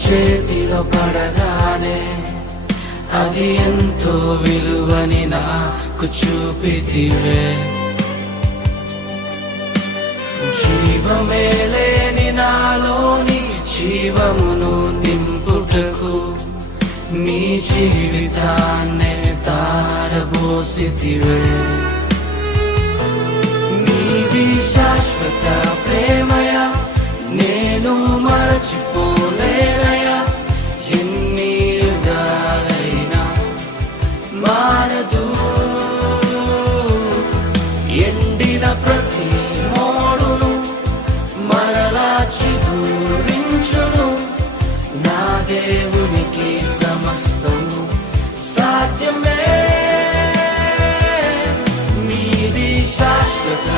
చేతిలో పడగానే అది ఎంతో విలువని నాకు చూపితివే. జీవమే లేని నాలోని జీవమును నింపుటకు నీ జీవితాన్నే తారబోసితివే. నీది శాశ్వత ప్రేమయ నేను మరచిపోలేనయా. ఎన్ని యుగాలైనా మారదు. ఎండిన ప్రతి మోడును మరలా చిగురించును. నా దేవునికి సమస్తము సాధ్యమే. నీది శాశ్వత